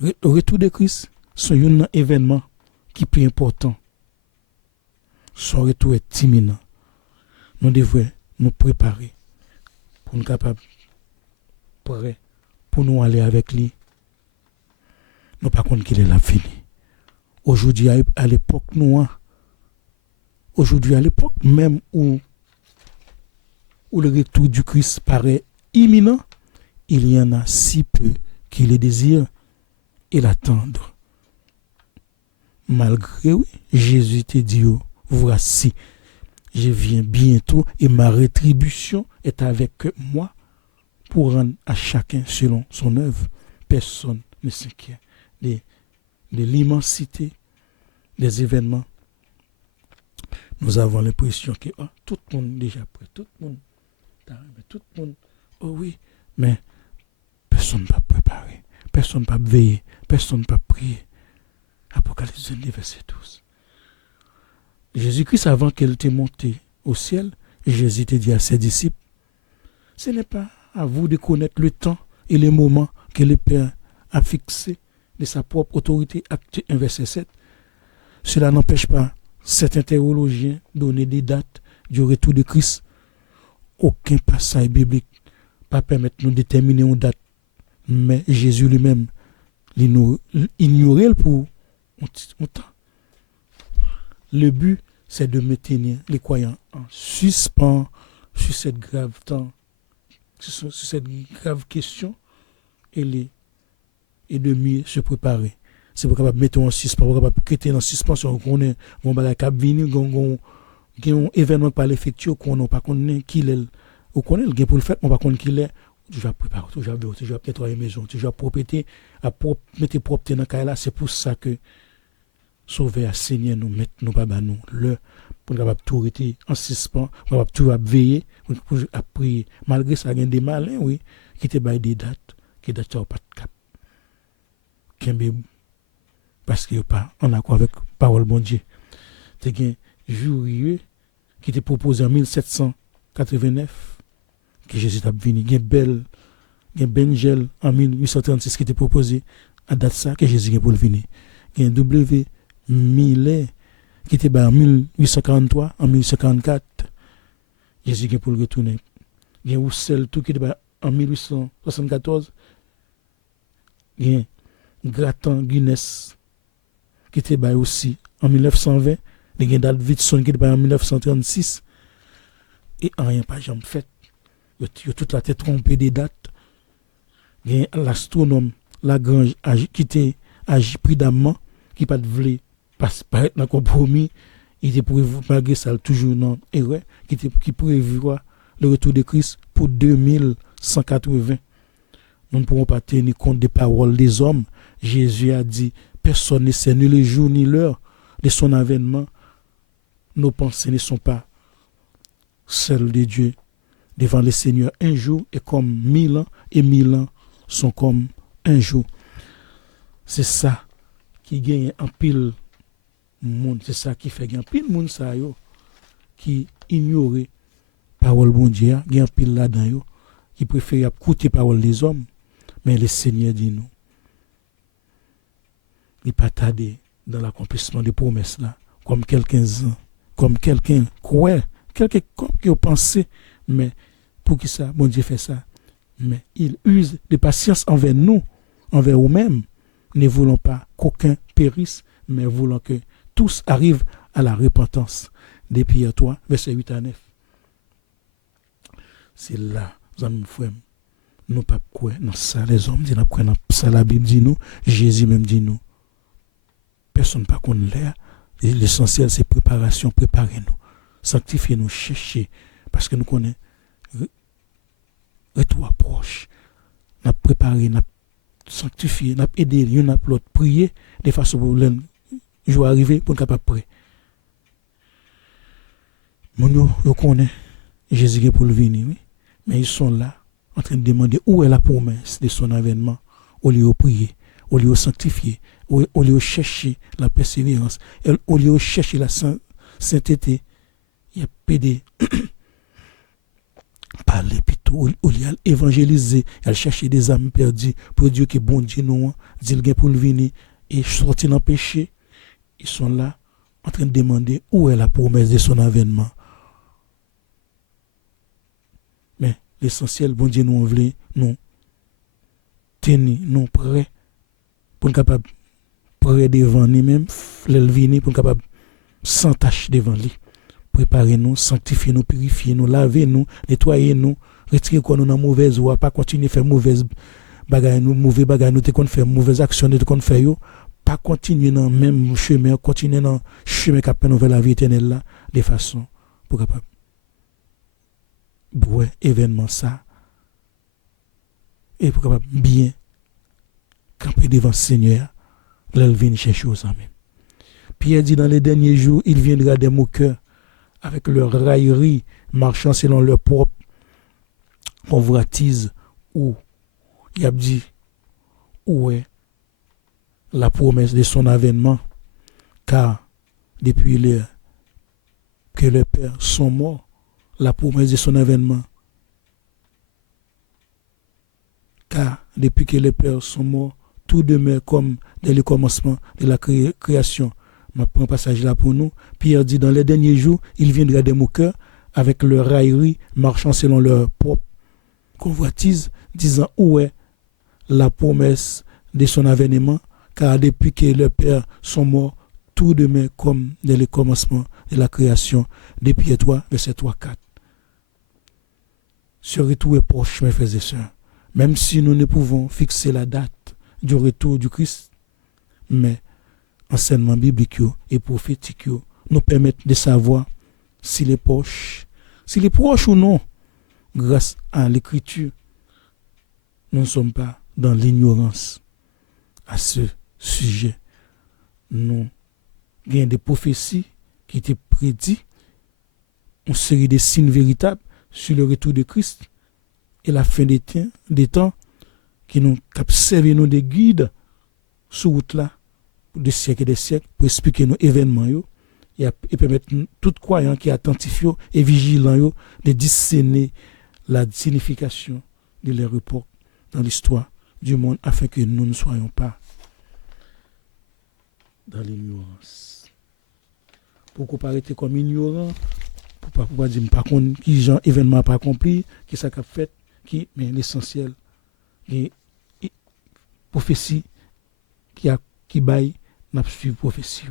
le retour de Christ, c'est un événement qui est plus important. Son retour est imminent. Nous devons nous préparer pour nous capables prêts pour nous aller avec lui. Nous pas compte qu'il est là fini. Aujourd'hui à l'époque noire, aujourd'hui à l'époque même où le retour du Christ paraît imminent, il y en a si peu qui le désirent et l'attendent. Malgré oui, Jésus te dit, voici, je viens bientôt et ma rétribution est avec moi pour rendre à chacun selon son œuvre. Personne ne s'inquiète de l'immensité des événements. Nous avons l'impression que tout le monde est déjà prêt, tout le monde, oh oui, mais personne ne va préparer, personne ne va veiller, personne ne va prier. Apocalypse 22, verset 12. Jésus-Christ, avant qu'elle était montée au ciel, Jésus te dit à ses disciples, ce n'est pas à vous de connaître le temps et les moments que le Père a fixé de sa propre autorité. Acte 1, verset 7. Cela n'empêche pas certains théologiens de donner des dates du retour de Christ. Aucun passage biblique ne permet de nous déterminer une date. Mais Jésus lui-même l'ignorait pour un temps. Le but, c'est de maintenir les croyants en suspens sur cette grave question et de mieux se préparer. C'est pour capable mettre en suspens, pour capable quitter en suspension, qu'on est on va cap venir un événement par l'effectuer qu'on n'a pas connaît qui est ou connaît le gain pour le faire, on pas connaît qui est. Toujours préparer, toujours nettoyer la maison, toujours propreté, à mettre propreté dans là, c'est pour ça que sauver à Seigneur nous mettre nous pas nous le pour capable tout rester en suspens, pour capable tout veiller, pour prier. Malgré ça, il y a des malins oui qui te bail des dates, qui date pas de cap. Parce qu'il pas en accord avec parole bon Dieu. Tu as un jourieux qui était proposé en 1789 que Jésus a venu. Il y a Bengel en 1836 qui était proposé à date ça que Jésus est pour venir. Il y a W. Millet qui était en 1843, en 1844 Jésus est pour le retourner. Il y a Roussel tout qui était en 1874. Il y a Grattan Guinness qui était aussi en 1920. Il y a Davidson qui était en 1936. Et rien pas jamais fait. Il y a toute la tête trompée des dates. Il y a l'astronome Lagrange qui était agi prudemment, qui pas de voulu paraître dans compromis. Il était prévu, malgré ça, toujours non erreur, qui prévoit le retour de Christ pour 2180. Nous ne pourrons pas tenir compte des paroles des hommes. Jésus a dit, personne ne sait ni le jour ni l'heure de son avènement. Nos pensées ne sont pas celles de Dieu. Devant le Seigneur, un jour est comme 1000 ans et 1000 ans sont comme un jour. C'est ça qui gagne en pile monde. C'est ça qui fait gagne en pile monde ça yo qui ignore parole bon Dieu, gagne en pile là-dedans yo qui préfère écouter parole des hommes. Mais le Seigneur dit nous. Il pas tarder dans l'accomplissement des promesses là, comme quelqu'un croit, quelqu'un qui a pensé, mais pour qui ça, bon Dieu fait ça. Mais il use de patience envers nous, envers nous-mêmes. Ne voulons pas qu'aucun périsse, mais voulons que tous arrivent à la repentance. Des Pierre 3, verset 8 à 9. C'est là, amis frères, nous pas quoi dans ça, les hommes disent dans ça, la Bible dit nous, Jésus même dit nous. Personne ne peut pas l'air. L'essentiel, c'est préparation, préparez-nous. Sanctifiez-nous, cherchez, parce que nous connaissons. Retour proche. Nous préparé, nous sanctifié, nous aidé l'un à l'autre, prier de façon pour le jour arriver pour être capable de prier. Nous connaissons Jésus pour le venir, oui. Mais ils sont là, en train de demander où est la promesse de son avènement, au lieu de prier, au lieu de sanctifier, au lieu de chercher la persévérance, au lieu de chercher la sainteté. Il y a pédé parler plutôt, ou il évangéliser, il chercher des âmes perdues pour Dieu que bon Dieu nous, dit le pour le venir et sortir dans le péché. Ils sont là en train de demander où est la promesse de son avènement. Mais l'essentiel, bon Dieu nous veut, nous tenir, nous prêts pour nous capable prêts devant nous-mêmes, le venir pour nous capable sans tâche devant lui. Préparer nous, sanctifier nous, purifier nous, laver nous, nettoyer nous, retirer quoi nous dans mauvaise voie, pas continuer à faire mauvaise bagaille nous, mauvais bagaille nous, qu'on fait mauvaise action nous qu'on fait yo, pas continuer dans même chemin, continuer dans chemin qui appelle nous vers la vie éternelle là, de façon pour capable ouais événement ça et pour capable bien camper devant le Seigneur, là il vient chercher aux amis. Pierre dit dans les derniers jours, il viendra des moqueurs avec leur raillerie, marchant selon leur propre convoitise, où il a dit où est la promesse de son avènement, car depuis que les pères sont morts, la promesse de son avènement, car depuis que les pères sont morts, tout demeure comme dès le commencement de la création. Je prends un passage là pour nous. Pierre dit, dans les derniers jours, il viendra des moqueurs avec leur raillerie, marchant selon leur propre convoitise, disant où est la promesse de son avènement, car depuis que leurs pères sont morts, tout demeure comme dès le commencement de la création. Depuis 3, verset 3-4. Ce retour est proche, mes frères et sœurs. Même si nous ne pouvons fixer la date du retour du Christ, mais enseignement biblique et prophétique nous permettent de savoir s'il est proche ou non. Grâce à l'écriture, nous ne sommes pas dans l'ignorance à ce sujet. Nous avons des prophéties qui étaient prédites, une série de signes véritables sur le retour de Christ et la fin des temps qui nous servent nous de guides sur route là pour des siècles et des siècles pour expliquer nos événements et permettre tout croyant qui est attentif et vigilant de discerner la signification de leur époque dans l'histoire du monde afin que nous ne soyons pas dans l'ignorance. Pourquoi pas arrêter comme ignorant, pourquoi dire par contre qui genre événement pas accompli, qui ça qu'a fait, qui mais l'essentiel et prophétie qui baille n'a suivi prophétie.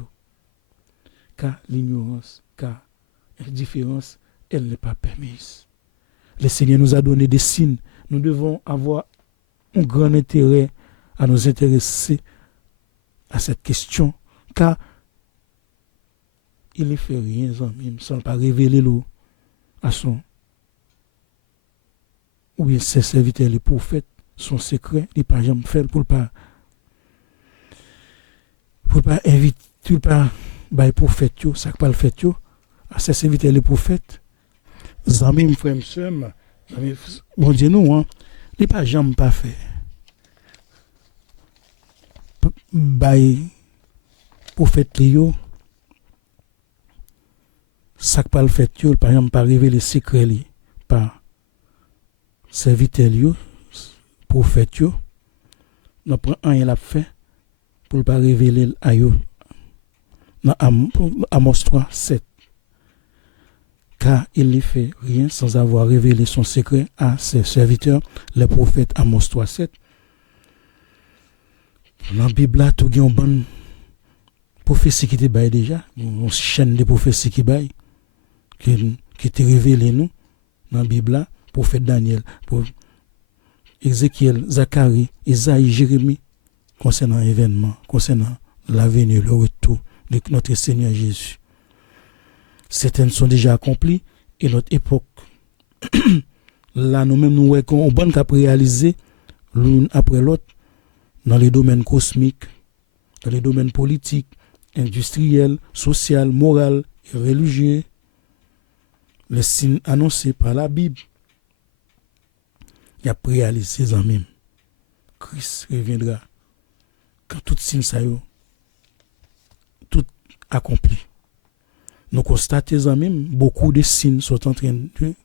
Car l'ignorance, car l'indifférence, elle n'est pas permise. Le Seigneur nous a donné des signes. Nous devons avoir un grand intérêt à nous intéresser à cette question, car il ne fait rien sans pas révéler l'eau à son ou bien ses serviteurs, les prophètes, son secret, il ne pas jamais faire pour pas inviter, pour pas les prophètes, ça ne pas le fait, à ses serviteurs, les prophètes. Amis, frères, sœurs, bon Dieu, nous, il ne pas jamais pas fait. Les prophètes, ça ne pas le fait, par exemple, pas révéler les secrets, par serviteurs, prophètes, nous prenons un et l'a fait pour ne pas révéler à eux. Dans Amos 3, 7. Car il ne fait rien sans avoir révélé son secret à ses serviteurs, les prophètes. Amos 3, 7. Dans la Bible, tout y a une bonne prophétie qui était baille déjà, une chaîne de prophéties qui baille, qui était révélée nous, dans la Bible, prophète Daniel, Ézéchiel, Zacharie, Isaïe, Jérémie, concernant l'événement, concernant l'avenir, le retour de notre Seigneur Jésus. Certaines sont déjà accomplies et notre époque, là nous-mêmes nous voyons bonne cap réaliser l'une après l'autre dans les domaines cosmiques, dans les domaines politiques, industriels, social, moral et religieux. Les signes annoncés par la Bible, il y a réalisé en même. Christ reviendra quand tout signe ça tout accompli. Nous constatons en même beaucoup de signes sont en train de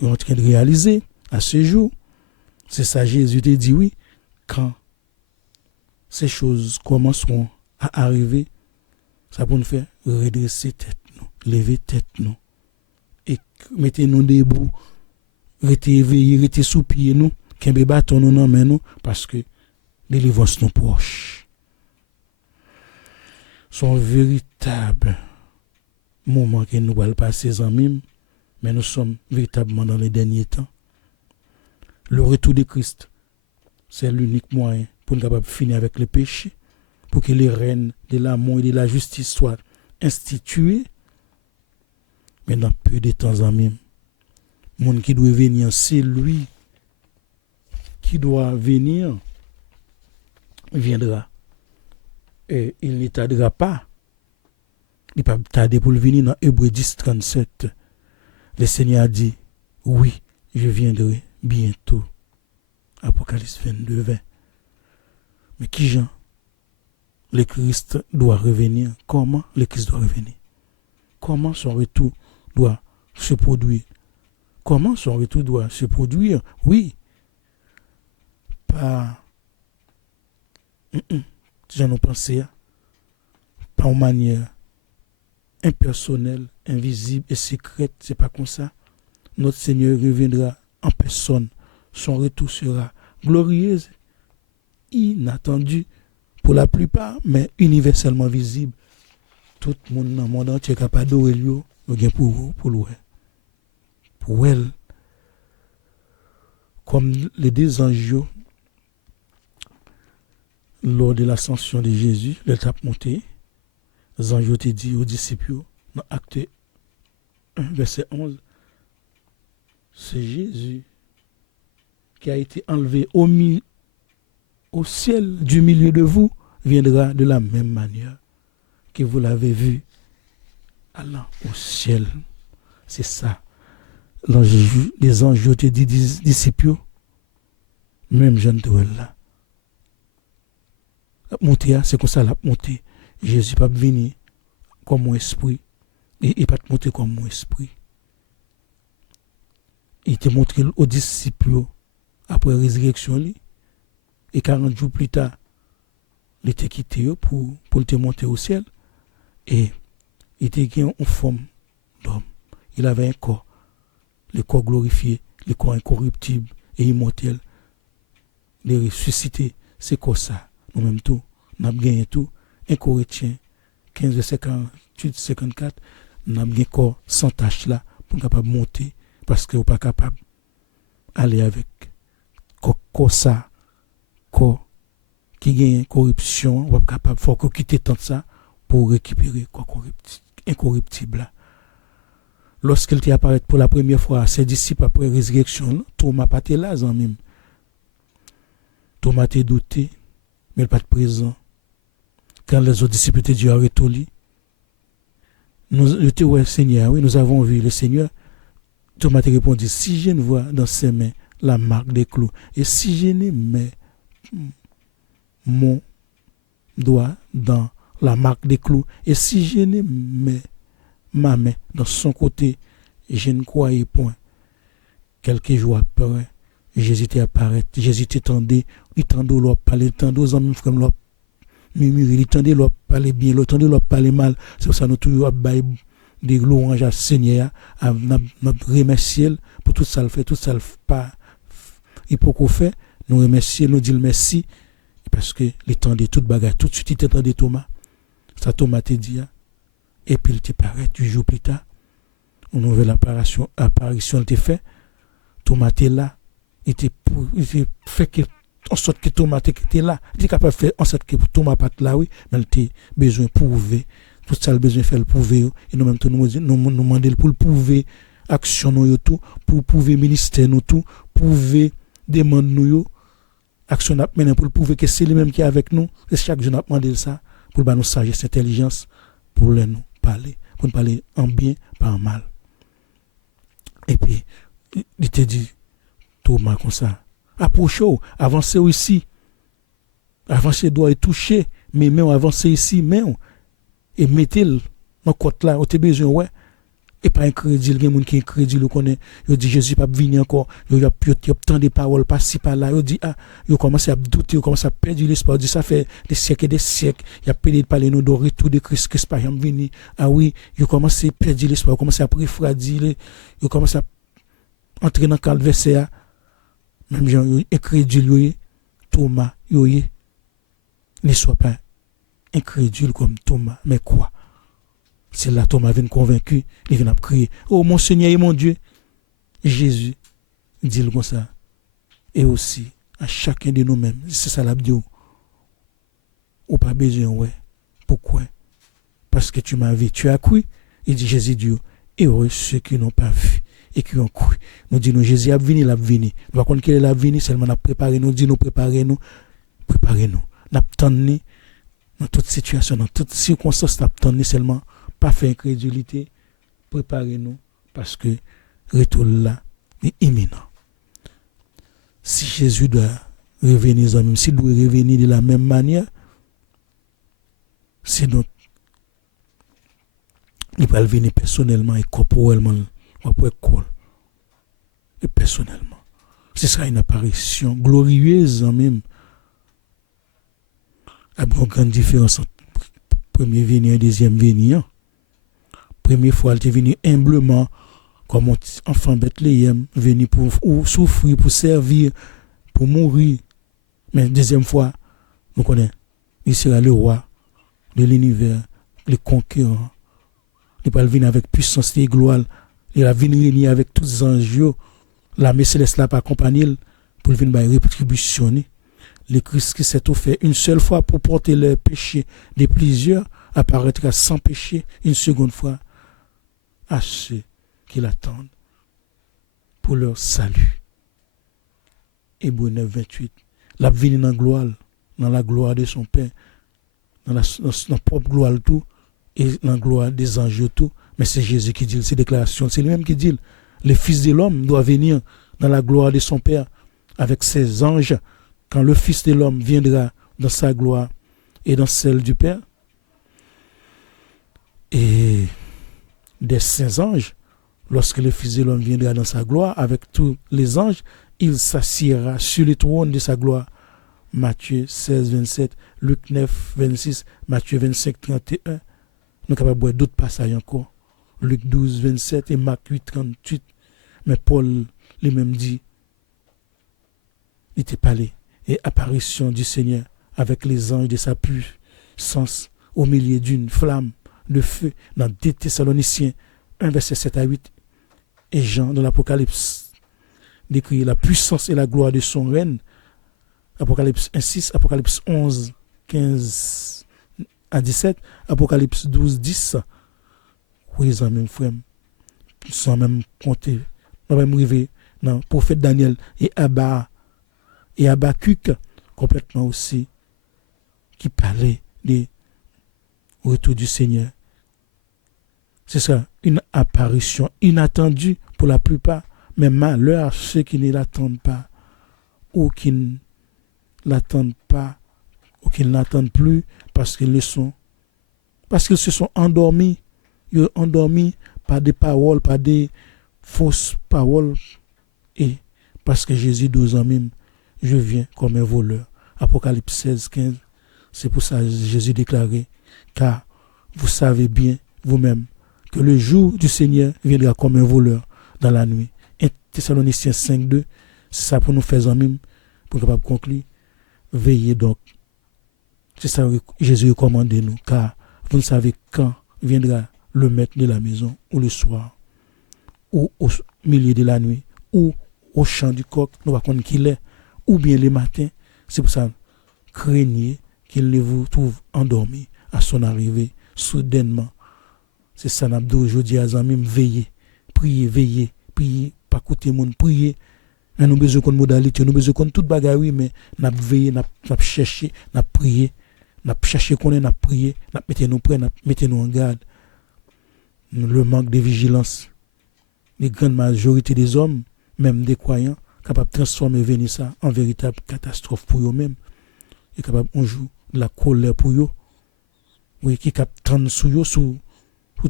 est en train de réaliser à ce jour. C'est ça, Jésus te dit oui, quand ces choses commenceront à arriver, ça pour nous faire redresser tête, nous, lever tête, nous, et mettez-nous debout, rester éveillés, rester sous pied, nous, qu'un bâton nous dans main, nous, parce que délivrance nous proche. Son véritable moment que nous allons passer en mime, mais nous sommes véritablement dans les derniers temps. Le retour de Christ, c'est l'unique moyen pour nous capables de finir avec le péché, pour que les règnes de l'amour et de la justice soient institués. Mais dans peu de temps en même, le monde qui doit venir, c'est lui qui doit venir, viendra. Et il ne tardera pas. Il ne peut pas tarder pour le venir dans Hébreux 10, 37. Le Seigneur a dit, oui, je viendrai bientôt. Apocalypse 22, 20. Mais qui Jean? Le Christ doit revenir. Comment le Christ doit revenir? Comment son retour doit se produire? Comment son retour doit se produire? Oui. Pas j'en ai pensé, pas en manière impersonnelle, invisible et secrète. C'est pas comme ça. Notre Seigneur reviendra en personne. Son retour sera glorieux, inattendu pour la plupart, mais universellement visible. Tout le monde dans le monde entier est capable d'adorer lui, pour lui. Pour elle, comme les deux anges, lors de l'ascension de Jésus, l'étape montée, les anges ont dit aux disciples, dans Acte 1, verset 11, c'est Jésus qui a été enlevé au ciel du milieu de vous, viendra de la même manière que vous l'avez vu allant au ciel. C'est ça. Les anges ont dit disciples, même Jean de là. La montée, c'est comme ça la montée. Jésus pas venir comme mon esprit et pas monter comme mon esprit. Il te montré aux disciples après la résurrection et 40 jours plus tard, il était quitté pour te monter au ciel et il était en forme d'homme. Il avait un corps, le corps glorifié, le corps incorruptible et immortel. Il ressuscité, c'est comme ça. Nous-mêmes tout, nous avons gagné tout. 1 Corinthiens 15, verset 48-54, nous avons gagné corps sans tâche là pour capable monter parce que nous pas capable d'aller avec corps ça, corps qui gagne corruption, nous pas capable, faut qu'on quitte tant ça pour récupérer corps incorruptible là. Lorsqu'il t'est apparu pour la première fois à ses disciples après la résurrection, Thomas pas été là en même. Thomas était douté, mais il pas présent. Quand les autres disciples étaient dit arrêtez lui, nous étions ouais Seigneur, oui, nous avons vu le Seigneur. Thomas a répondu, si je ne vois dans ses mains la marque des clous, et si je ne mets mon doigt dans la marque des clous, et si je ne mets ma main dans son côté, je ne croyais point. Quelques jours après, Jésus était apparaître, Jésus était tendu, il tendait l'autre parler, tendait aux hommes comme l'autre murmurer, il tendait l'autre parler bien, l'autre tendait l'autre parler mal. C'est pour ça que nous toujours des louanges à Seigneur, à notre remercier pour tout ça le fait, tout ça le pas. Et pour qu'on fait, nous remercier, nous dire merci, parce que il tendait toute bagarre, tout de suite il tendait Thomas. Ça Thomas te dit, et puis il te paraît 8 jours plus tard, une nouvelle apparition il te fait, Thomas était là, il te fait que en sorte que Thomas était là, il est capable de faire en sorte que Thomas pas là, oui, mais il a besoin de prouver, tout ça il a besoin de faire le prouver, et nous même nous demander pour le prouver, action nous tout, pour prouver ministère nous tout, prouver demande nous, action nous mener pour le prouver que c'est lui-même qui est avec nous, et chaque jour nous demandé ça, pour nous sagesse, intelligence, pour nous parler, pour nous parler en bien, pas en mal. Et puis, il te dit, Thomas comme ça, approchez-vous, avancez ici. Avancez doit être touché, mais avancez ici, mais et mettez-le dans côte là, on a besoin ouais. et pas incrédule, il y a des gens qui incrédule, ils connaissent, ils disent Jésus pas venir encore, ils ont des paroles par-ci par-là, ils disent ils commencent à douter, ils commencent à perdre l'espoir, ça fait des siècles et des siècles, il y a pédé de parler nous de retour de Christ par exemple venir. Ah oui, ils commencent à perdre l'espoir, ils commencent à refroidir, ils commencent à entrer dans le calvaire, même gens incrédule, Thomas, ne sois pas incrédule comme Thomas, mais quoi? C'est là Thomas vient convaincu, il vient crier, oh mon Seigneur et mon Dieu. Jésus dit comme ça. Et aussi à chacun de nous-mêmes, c'est ça la Bible. Ou pas besoin, ouais. Pourquoi? Parce que tu m'as vu, tu as cru. Il dit Jésus Dieu, et heureux ceux qui n'ont pas vu et qui ont cru. Nous disons Jésus a venu, il a venu. Nous voyons qu'il est venu, seulement nous préparé, nous disons préparez-nous. Nous attendons dans toute situation, dans toute circonstance, nous attendons seulement pas faire incrédulité, préparez-nous parce que retour là est imminent. Si Jésus doit revenir, s'il doit revenir de la même manière, c'est donc il va venir personnellement et corporellement, et personnellement. Ce sera une apparition glorieuse en même. Il y a une grande différence entre premier venir et deuxième venir. Première fois, elle est venue humblement, comme un enfant Bethléem, venu pour souffrir, pour servir, pour mourir. Mais deuxième fois, nous connaissons, il sera le roi de l'univers, le conquérant. Il va venir avec puissance et gloire. Il va venir avec tous les anges. L'armée céleste l'a pas accompagné pour venir rétributionner. Le Christ qui s'est offert une seule fois pour porter le péché de plusieurs apparaîtra sans péché une seconde fois à ceux qui l'attendent pour leur salut. Hébreux 9, 28. La venue dans la gloire de son Père, dans la propre gloire tout, et dans la gloire des anges tout. Mais c'est Jésus qui dit, ces déclarations, c'est lui-même qui dit, le Fils de l'homme doit venir dans la gloire de son Père avec ses anges, quand le Fils de l'homme viendra dans sa gloire et dans celle du Père. Et des saints anges, lorsque le Fils de l'homme viendra dans sa gloire avec tous les anges, il s'assiera sur le trône de sa gloire. Matthieu 16, 27, Luc 9, 26, Matthieu 25, 31. Nous sommes capables de voir d'autres passages encore. Luc 12, 27 et Marc 8, 38. Mais Paul lui-même dit, il était parlé, et apparition du Seigneur avec les anges de sa puissance au milieu d'une flamme de feu dans 2 Thessaloniciens 1, verset 7 à 8. Et Jean, dans l'Apocalypse, décrit la puissance et la gloire de son règne. Apocalypse 1, 6, Apocalypse 11, 15 à 17, Apocalypse 12, 10. Oui, ça même frère, sans même compter, on va même arriver dans le prophète Daniel et Habakkuk, complètement aussi, qui parlait du retour du Seigneur. C'est ça, une apparition inattendue pour la plupart, mais malheur à ceux qui ne l'attendent pas, ou qui ne l'attendent pas, ou qui ne l'attendent plus, parce qu'ils se sont endormis. Ils sont endormis par des paroles, par des fausses paroles, et parce que Jésus 12 ans même, je viens comme un voleur. Apocalypse 16, 15, c'est pour ça que Jésus déclarait, car vous savez bien vous-même que le jour du Seigneur viendra comme un voleur dans la nuit. 1 Thessaloniciens 5, 2, c'est ça pour nous faire en même, pour capable conclure. Veillez donc. C'est ça que Jésus recommande nous, car vous ne savez quand viendra le maître de la maison, ou le soir, ou au milieu de la nuit, ou au chant du coq, nous ne savons pas qu'il est, ou bien le matin. C'est pour ça, craignez qu'il ne vous trouve endormi à son arrivée, soudainement. C'est ça, n'abdou, aujourd'hui, à Zamim, veillez, priez, pas côté monde, priez. Nous avons besoin de modalité, nous avons besoin de toute bagarre, mais nous avons veillé, nous avons cherché, nous avons prié, nous avons cherché qu'on ait, nous avons prié, nous avons nous prêts, nous mettez nous en garde. Le manque de vigilance, la grande majorité des hommes, même des croyants, capables de transformer venir ça en véritable catastrophe pour eux-mêmes. Ils sont capables de jouer de la colère pour eux. Oui, qui captent sur eux, sur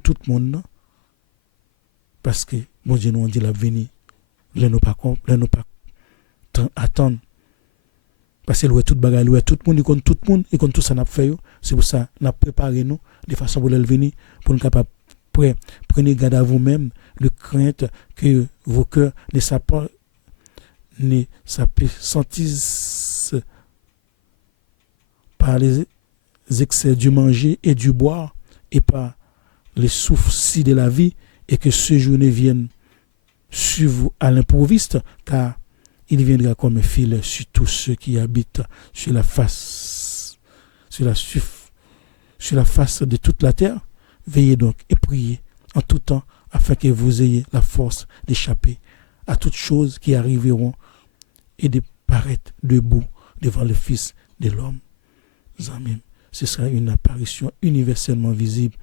tout le monde. parce que bon Dieu nous on dit la venir là nous pas attendre parce que tout bagage tout le monde et tout ça n'a fait c'est pour ça n'a préparé nous de façon pour le venir pour nous capable prêt prenez garde à vous-même de crainte que vos cœurs ne s'appesantissent par les excès du manger et du boire et par les soucis de la vie et que ce jour ne vienne sur vous à l'improviste car il viendra comme un filet sur tous ceux qui habitent sur la face de toute la terre. Veillez donc et priez en tout temps afin que vous ayez la force d'échapper à toutes choses qui arriveront et de paraître debout devant le Fils de l'homme. Amen. Ce sera une apparition universellement visible.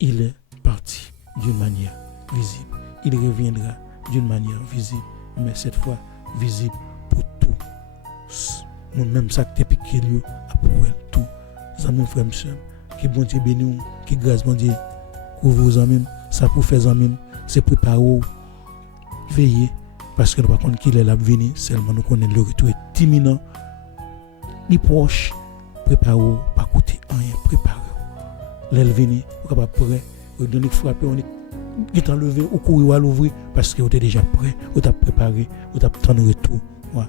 Il est parti d'une manière visible. Il reviendra d'une manière visible, mais cette fois visible pour tous. Nous-mêmes, ça qui piqué lui, pour elle, tout. Amis, frères, sœurs, que bon Dieu bénisse, que grâce bon Dieu couvre vos amis, ça pour faire amis, c'est préparer, veiller, parce que nous ne savons pas qu'il est là venir, seulement nous connaissons le retour est imminent, ni proche, préparez, pas coûter rien, préparez. L'aile venir, vous êtes prêt, vous donnez frapper, on est enlevé, ou courir à l'ouvrir, parce que vous êtes déjà prêt, vous êtes préparé, vous êtes en retour. Vous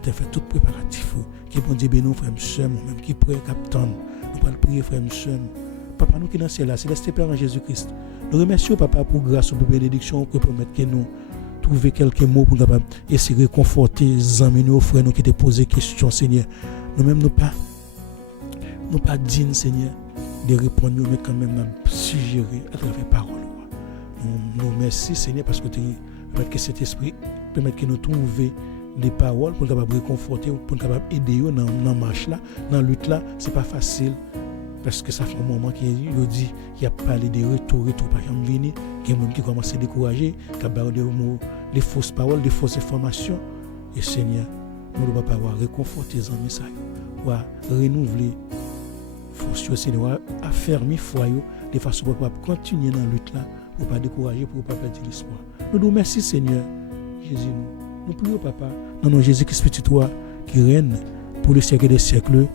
avez fait tout préparatif. Qui bon Dieu bénisse, frère, sœur, même qui prie, capitaine. Nous allons prier, frère, sœur. Papa, nous qui dans le ciel, c'est le Père en Jésus-Christ. Nous remercions, Papa, pour grâce, pour bénédiction, pour permettre que nous trouver quelques mots pour nous essayer de réconforter les amis, nos frères, nous qui te posé des questions, Seigneur. Nous-mêmes, nous pas dignes, Seigneur, de répondre, mais quand même, suggérer à travers la parole. Nous remercions, Seigneur, parce que tu permets que cet esprit permette que nous trouvions des paroles pour nous réconforter, pour nous aider dans la marche là, dans la lutte là. C'est pas facile parce que ça fait un moment qu'il dit qu'il y a parlé de retour par exemple venir, qu'il y a des gens qui commencent à décourager, qui ont des fausses paroles, des fausses informations. Et Seigneur, nous ne devons pas avoir réconforté les amis, ça, renouveler force, Seigneur, affermir foi de façon pour continuer dans la lutte là, pour ne pas décourager, pour ne pas perdre l'espoir. Nous nous remercions, Seigneur, Jésus. Nous prions, Papa, dans nom Jésus-Christ, petit toi, qui règne pour le siècle des siècles.